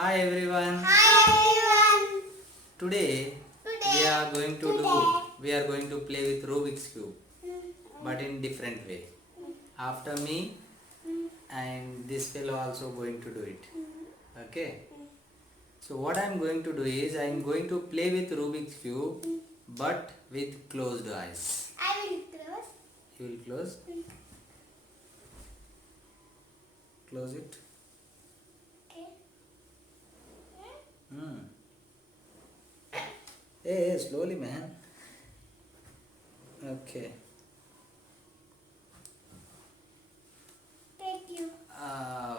Hi everyone. Hi everyone. Today we Today, are going to we are going to play with Rubik's cube, but in different way. After me and this fellow also going to do it. Okay. So what I am going to do is I am going to play with Rubik's cube, but with closed eyes. I will close. You will close. Close it. Okay. Hmm. Hey, slowly, man. Okay. Thank you.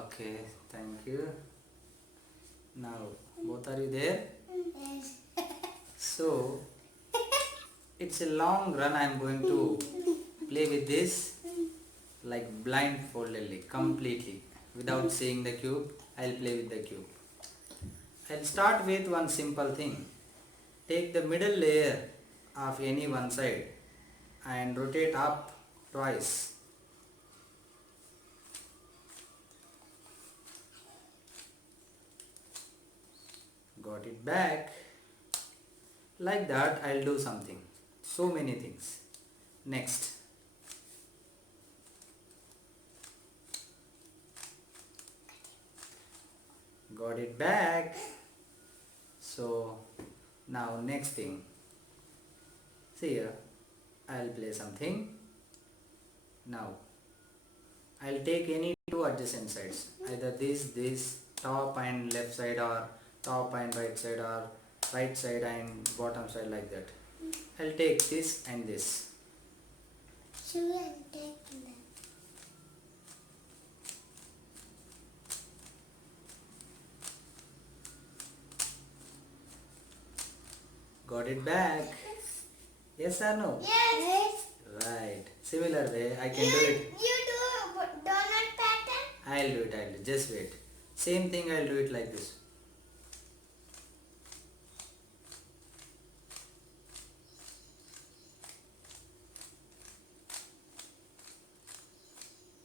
Okay. Thank you. Now, both are you there? Yes. So, it's a long run. I am going to play with this like blindfoldedly, completely, without seeing the cube. I'll play with the cube. I'll start with one simple thing. Take the middle layer of any one side and rotate up twice. Got it back. Like that, I'll do something. So many things. Next. Got it back. So now next thing. See here, I'll play something. Now I'll take any two adjacent sides, either this top and left side, or top and right side, or right side and bottom side, like that. I'll take this and this. Should I take that? Got it back. Yes or no? Yes. Right. Similar way, I can do it. You do donut pattern? I'll do it. Just wait. Same thing, I'll do it like this.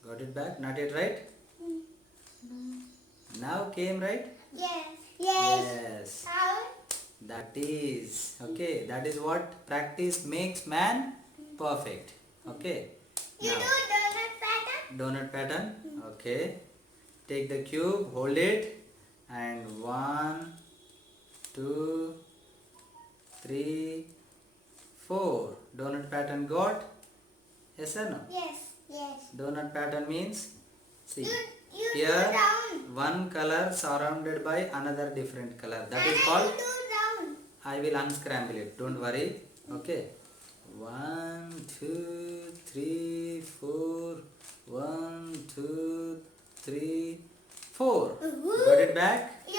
Got it back? Not it right? Now came right? Yes. Yes. Yes. How? That is. Okay. That is what practice makes man perfect. Okay. You Now, do donut pattern? donut pattern. Okay. Take the cube, hold it, and 1, 2, 3, 4. Donut pattern got? Yes or no? Yes. Yes. Donut pattern means, see, You here do round. one color surrounded by another different color. That is And called, I do round. I will unscramble it. Don't worry. Okay. 1, 2, 3, 4. 1, 2, 3, 4. Got it back? Yes.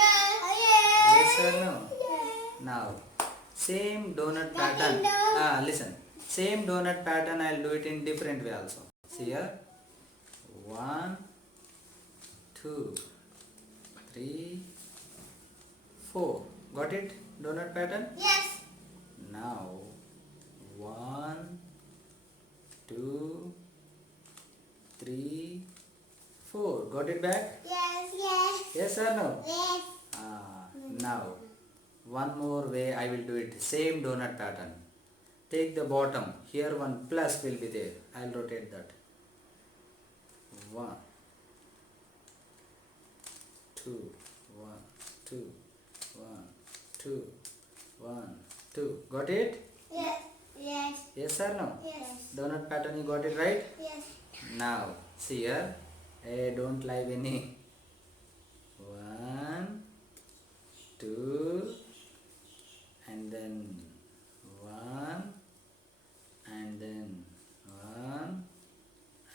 Yes Yes. or no? Yes. Now, same donut That pattern. is no. Listen. Same donut pattern, I'll do it in different way also. See here. 1, 2, 3, 4. Got it? Donut pattern? Yes. Now 1, 2, 3, 4. Got it back? Yes. Yes. Yes or no? Yes. Now one more way I will do it. Same donut pattern. Take the bottom. Here one plus will be there. I'll rotate that. 1, 2, 1, 2, 1, 2, 1, 2. Got it? Yes. Yes. Yes or no? Yes. Donut pattern, you got it right? Yes. Now see here. Hey, don't lie any. 1, 2, and then 1, and then 1,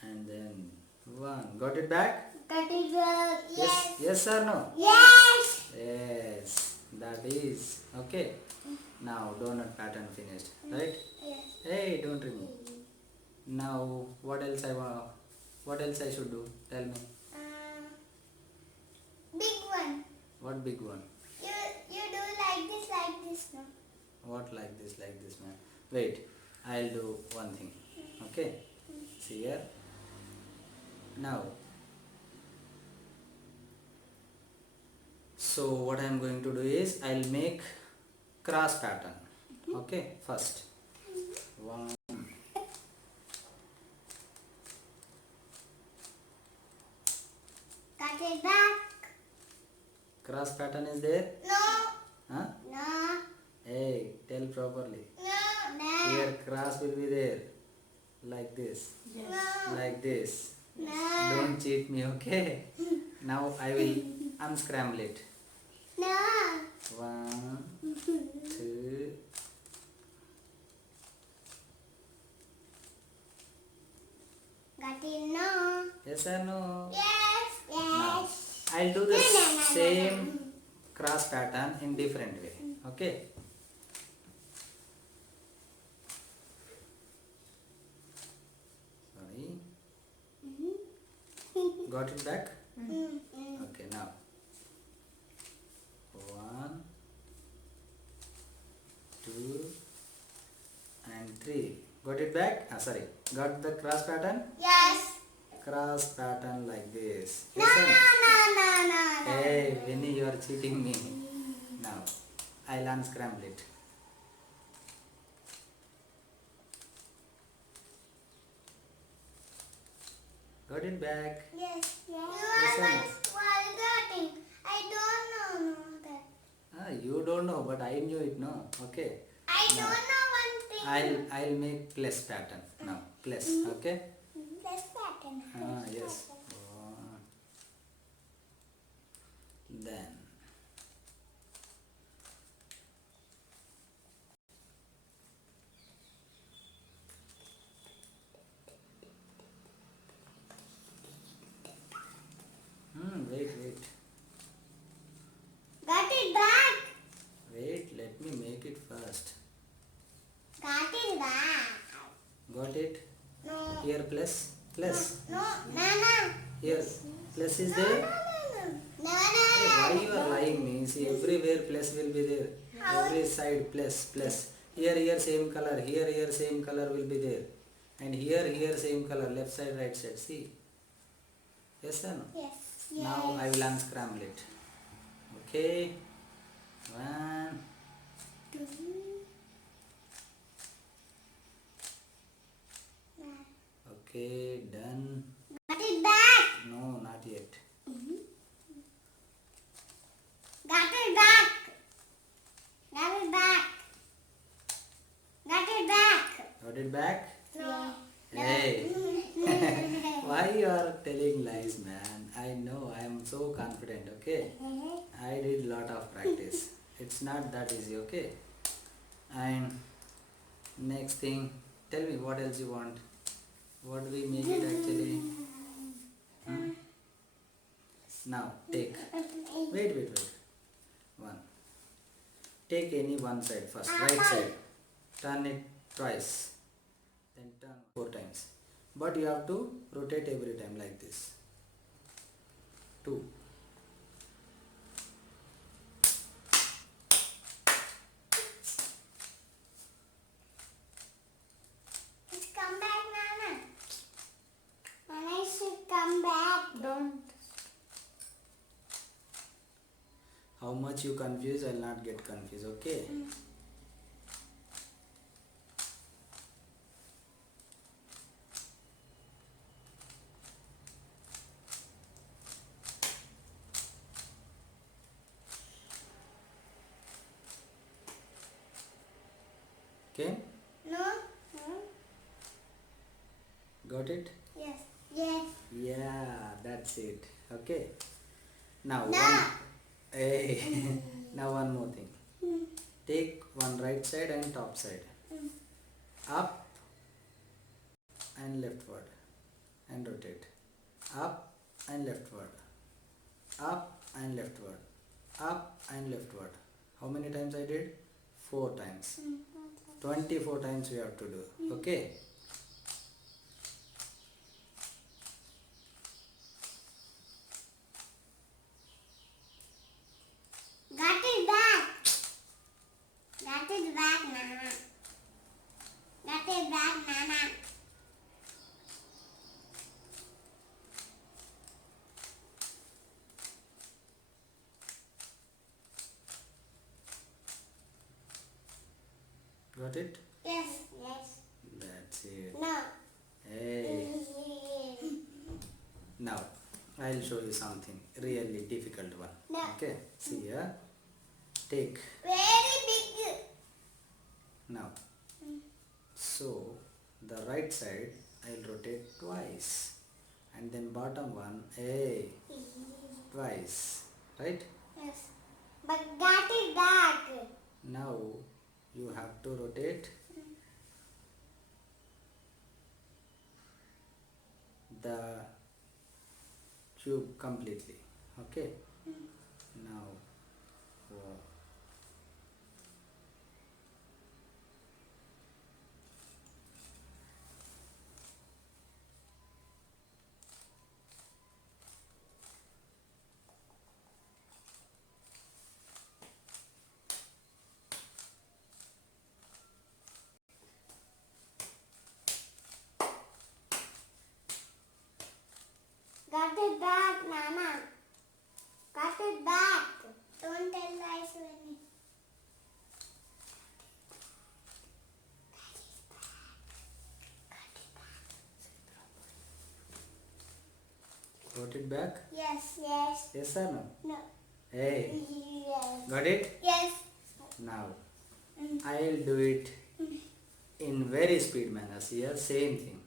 and then 1. Got it back? Cut it back. Yes. Yes or no? Yes. Yes. That is okay. Now donut pattern finished, right? Yes. Hey, don't remove. Now what else I want? What else I should do? Tell me. Big one. What big one? You do like this, no? What like this, man? Wait, I'll do one thing. Okay. See here. Now So what I am going to do is I'll make cross pattern. Okay, first one. Cut it back. Cross pattern is there? No. Huh? No. Hey, tell properly. No. No. Here cross will be there. Like this. No. Like this. No. Don't cheat me, okay? Now I will unscramble it. No. 1, 2. Got it? No. Yes or no? Yes. Now Yes. I'll do the No. same cross pattern in different way. Okay? Sorry. Got it back? Okay, now 1, 2 and 3. Got it back? Sorry. Got the cross pattern? Yes. Cross pattern like this. No. Yes or No. no? No. No. No. Hey, Vinny, you are cheating me. Now, I'll unscramble it. Got it back. Yes. Yes. You Yes are or no? vulgating. I don't know that. You don't know, but I knew it, no? Okay. I Now, don't know one thing. I'll make plus pattern. Now, plus, okay? This pattern. Yes. Then. Wait. Got it back. Wait, let me make it first. Got it back. Got it? No. Here plus. Plus. No. No. No. Here. Plus is No. there? No. Hey, No. why you are lying me? See, everywhere plus will be there. Every side plus. Here same color. Here same color will be there. And here same color. Left side, right side. See? Yes or no? Yes. Now I will unscramble it. Okay. 1. Okay, done. Got it back. No, not yet. Got it back. Got it back. Got it back. Got it back? No. Hey. Why you are telling lies, man? I know, I am so confident, okay? I did lot of practice. It's not that easy, okay? And next thing, tell me what else you want. What we make it actually? Now take. Wait. 1. Take any one side first, right side. Turn it twice. Then turn 4 times. But you have to rotate every time like this. 2. Just come back, Nana. Nana should come back. Don't. How much you confuse, I'll not get confused, okay? Okay? No. No. Got it? Yes. Yes. Yeah, that's it. Okay. Now No. hey, now one more thing. Take one right side and top side. Up and leftward and rotate. Up and leftward. Up and leftward. Up and leftward. How many times I did? 4 times. 24 times we have to do. Okay? Got it back. Got it back, Nana. Got it back, Nana. Got it? Yes. Yes. That's it. No. Hey. Now, I'll show you something really difficult one. No. Okay, see here. Take Very big. now. So, the right side I'll rotate twice, and then bottom one, hey, twice, right? Yes. But got it back. Now you have to rotate the cube completely. Okay. Now, wow. Got it back, Nana. Got it back. Don't tell lies, Winnie. Got it back? Yes. Yes. Yes or no? No. Hey, Yes. got it? Yes. Now I'll do it in very speed manner. Here, same thing.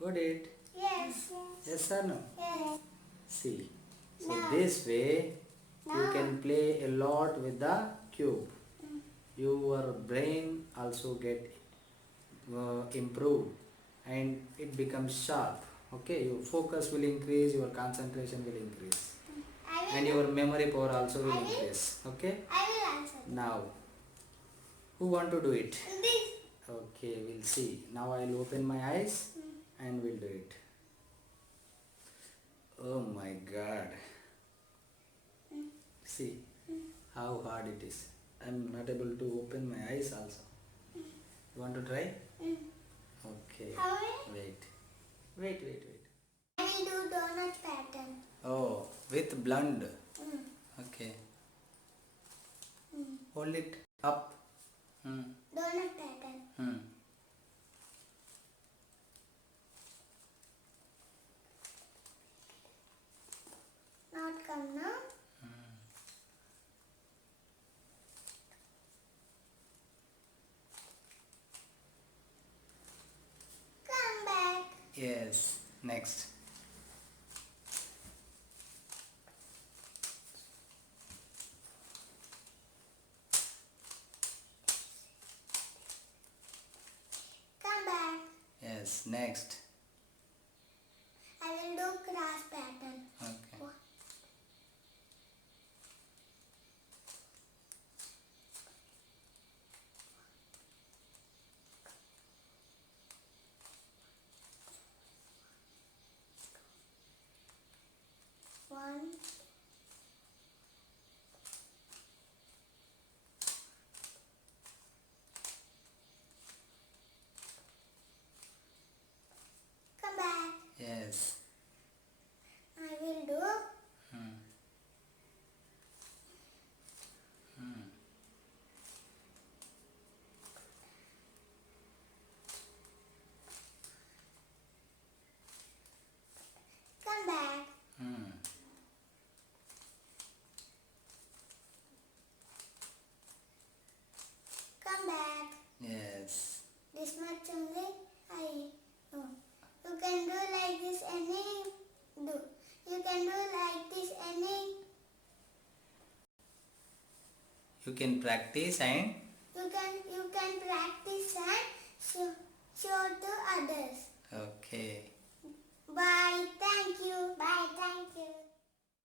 Got it? Yes. Yes or no? Yes. See. So No. this way you No. can play a lot with the cube. Your brain also get improved and it becomes sharp. Okay, your focus will increase, your concentration will increase, I will. and your memory power also will I will. increase. Okay. I will answer. Now, who want to do it? This. Okay, we'll see. Now I'll open my eyes and we'll do it. Oh my God. See how hard it is. I'm not able to open my eyes also. You want to try? Okay. How will? Wait. I will do donut pattern. Oh, with blend. Mm. Okay. Mm. Hold it up. Donut pattern. Not come now. Come back. Yes. Next. Come back. Yes. Next. I will do cross pattern. Okay. One. Come back. Yes. I will do. Come back. Come back. Yes. This much only I know. You can do like this any do. You can do like this any. You can practice and You can practice and show to others. okay. Bye. Thank you. Bye. Thank you.